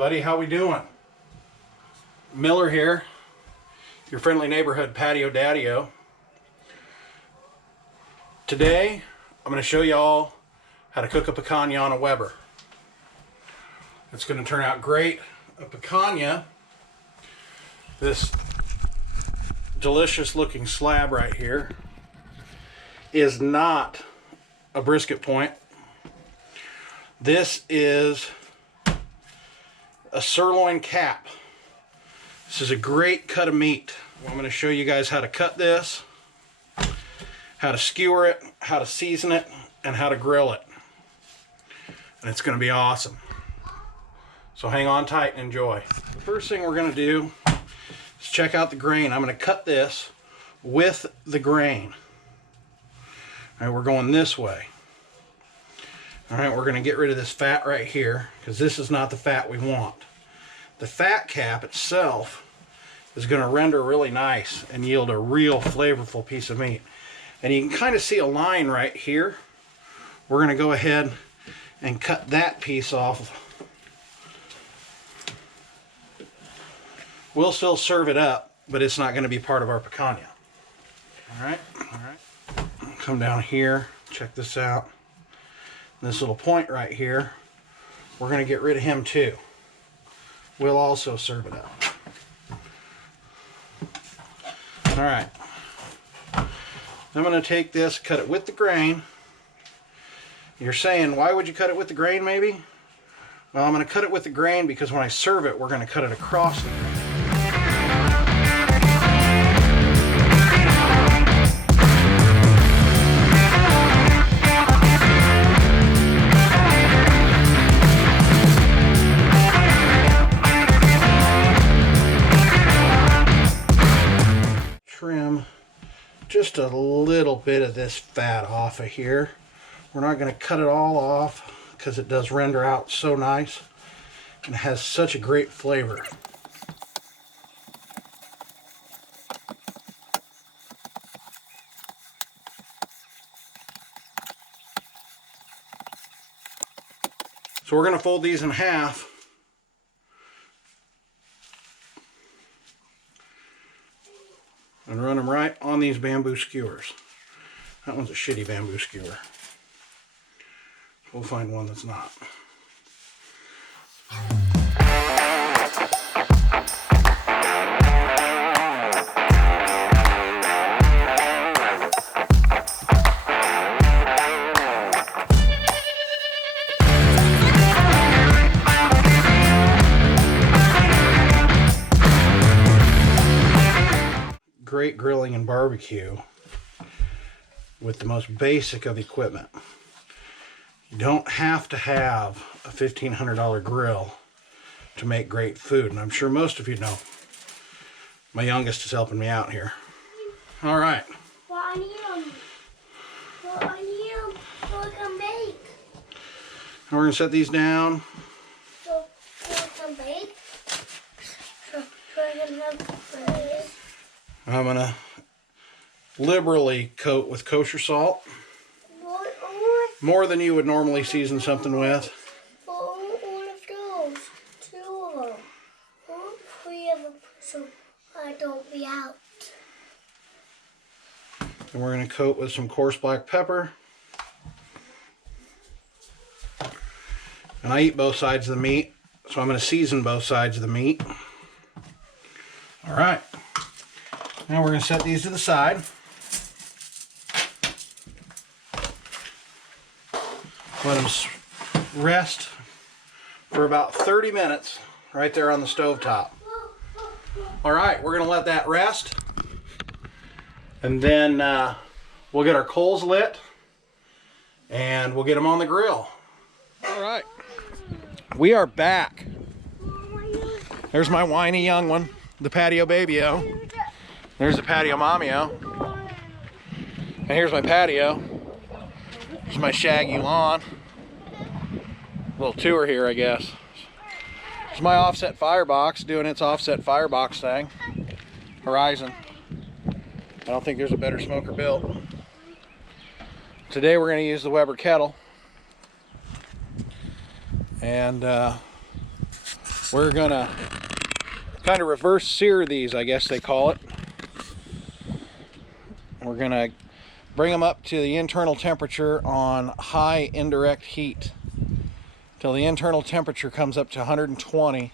everybody, how we doing? Miller here, your friendly neighborhood patio daddio. Today I'm going to show y'all how to cook a picanha on a Weber. It's going to turn out great. A picanha, this delicious looking slab right here, is not a brisket point. This is a sirloin cap. This is a great cut of meat. I'm going to show you guys how to cut this, how to skewer it, how to season it, and how to grill it. And it's going to be awesome. So hang on tight and enjoy. The first thing we're going to do is check out the grain. I'm going to cut this with the grain. All right, we're going this way. All right, we're going to get rid of this fat right here because this is not the fat we want. The fat cap itself is going to render really nice and yield a real flavorful piece of meat. And you can kind of see a line right here. We're going to go ahead and cut that piece off. We'll still serve it up, but it's not going to be part of our picanha. All right. Come down here, check this out. This little point right here, we're going to get rid of him too. We'll also serve it up. All right. I'm going to take this, cut it with the grain. You're saying, why would you cut it with the grain maybe? Well, I'm going to cut it with the grain because when I serve it, we're going to cut it across the grain. Trim just a little bit of this fat off of here. We're not going to cut it all off because it does render out so nice and has such a great flavor. So we're going to fold these in half. And run them right on these bamboo skewers. That one's a shitty bamboo skewer. We'll find one that's not. Great grilling and barbecue with the most basic of equipment. You don't have to have a $1,500 grill to make great food, and I'm sure most of you know. My youngest is helping me out here. All right. What I need so I can bake. And we're going to set these down. So I can bake. So I can have bread. I'm going to liberally coat with kosher salt. More than you would normally season something with. All of those. 2 of them. 3 of them so I don't be out. And we're going to coat with some coarse black pepper. And I eat both sides of the meat, so I'm going to season both sides of the meat. All right. Now we're going to set these to the side. Let them rest for about 30 minutes right there on the stove top. All right, we're going to let that rest. And then we'll get our coals lit and we'll get them on the grill. All right, we are back. There's my whiny young one, the patio baby-o. There's the patio mommy-o. And here's my patio. Here's my shaggy lawn. Little tour here, I guess. Here's my offset firebox doing its offset firebox thing. Horizon. I don't think there's a better smoker built. Today we're going to use the Weber kettle. And We're gonna kind of reverse sear these, I guess they call it. We're gonna bring them up to the internal temperature on high indirect heat till the internal temperature comes up to 120.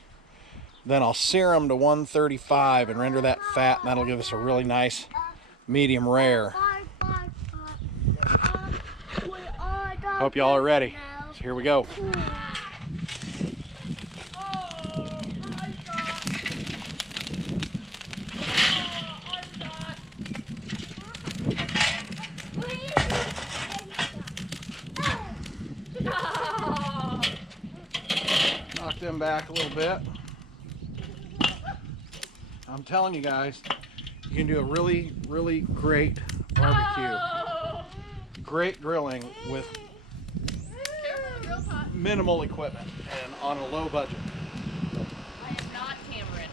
Then I'll sear them to 135 and render that fat, and that'll give us a really nice medium rare. Hope y'all are ready. So here we go. Knock them back a little bit. I'm telling you guys, you can do a really, really great barbecue. Great grilling with minimal equipment and on a low budget. I am not Cameron.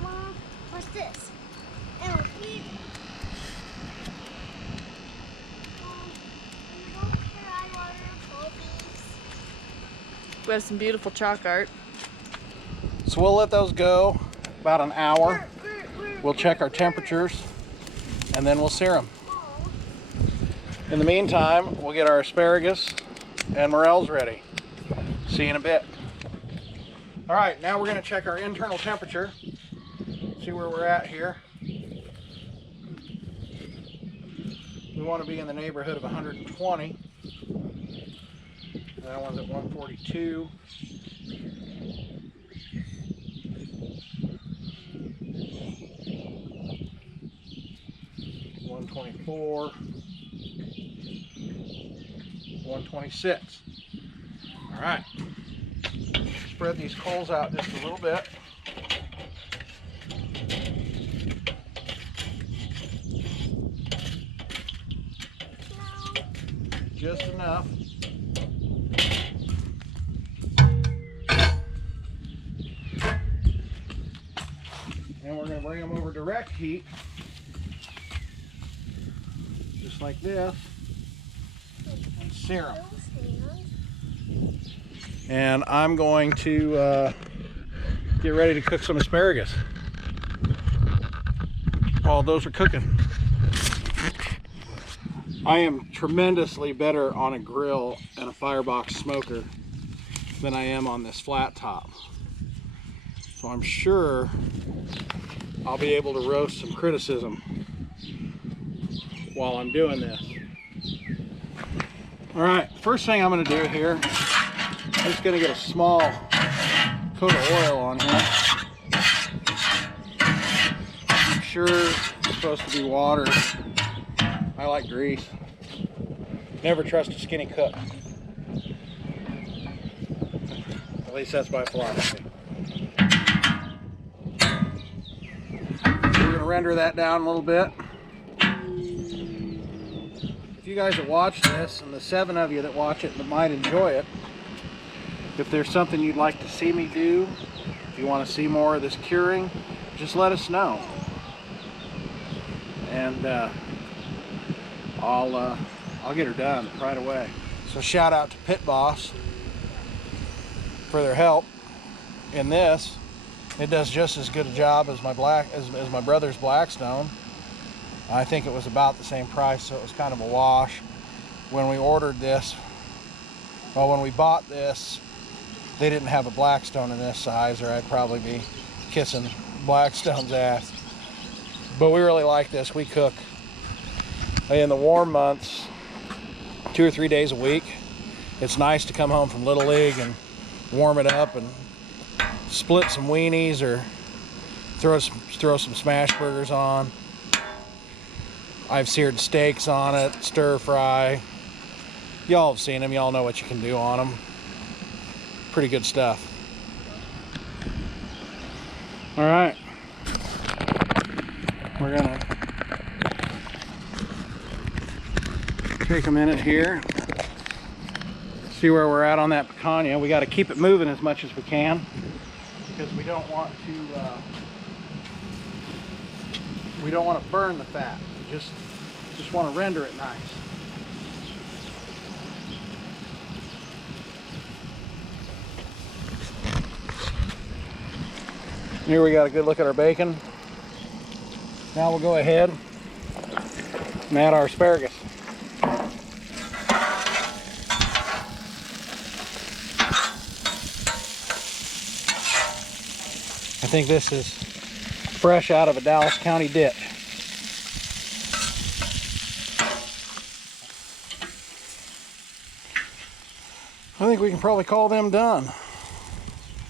Mom, what's this? We have some beautiful chalk art. So we'll let those go about an hour. We'll check our temperatures and then we'll sear them. In the meantime, we'll get our asparagus and morels ready. See you in a bit. All right, now we're gonna check our internal temperature. See where we're at here. We want to be in the neighborhood of 120. That one's at 142. $124, $126. All right, spread these coals out just a little bit. Just enough. And we're going to bring them over direct heat. Just like this, and sear them. And I'm going to get ready to cook some asparagus while those are cooking. I am tremendously better on a grill and a firebox smoker than I am on this flat top. So I'm sure I'll be able to roast some criticism while I'm doing this. All right, first thing I'm gonna do here, I'm just gonna get a small coat of oil on here. I'm sure it's supposed to be water. I like grease. Never trust a skinny cook. At least that's my philosophy. We're gonna render that down a little bit. If you guys that watch this, and the 7 of you that watch it that might enjoy it, if there's something you'd like to see me do, if you want to see more of this curing, just let us know. And I'll get her done right away. So shout out to Pit Boss for their help in this. It does just as good a job as my brother's Blackstone. I think it was about the same price, so it was kind of a wash. When we ordered this, well, when we bought this, they didn't have a Blackstone in this size, or I'd probably be kissing Blackstone's ass. But we really like this. We cook in the warm months 2 or 3 days a week. It's nice to come home from Little League and warm it up and split some weenies or throw some smash burgers on. I've seared steaks on it, stir fry. Y'all have seen them, y'all know what you can do on them. Pretty good stuff. All right, we're gonna take a minute here, see where we're at on that picanha. We got to keep it moving as much as we can because we don't want to burn the fat. We just want to render it nice. Here we got a good look at our bacon. Now we'll go ahead and add our asparagus. I think this is fresh out of a Dallas County ditch. I think we can probably call them done.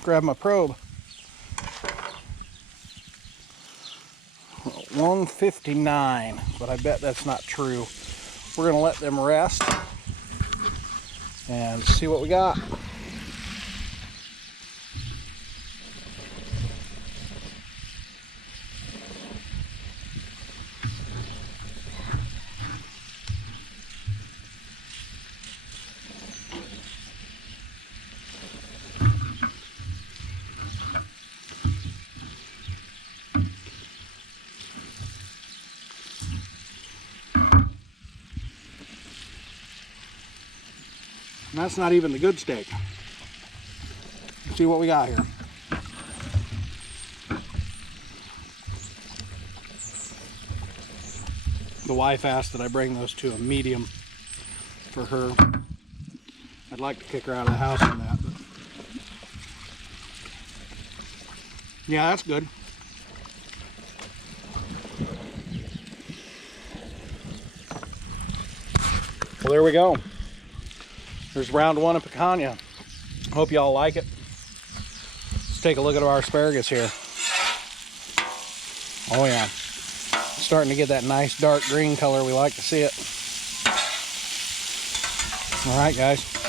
Grab my probe. 159, but I bet that's not true. We're gonna let them rest and see what we got. And that's not even the good steak. Let's see what we got here. The wife asked that I bring those to a medium for her. I'd like to kick her out of the house on that. But yeah, that's good. Well, there we go. There's round one of picanha. Hope y'all like it. Let's take a look at our asparagus here. Oh yeah, starting to get that nice dark green color we like to see it. All right, guys.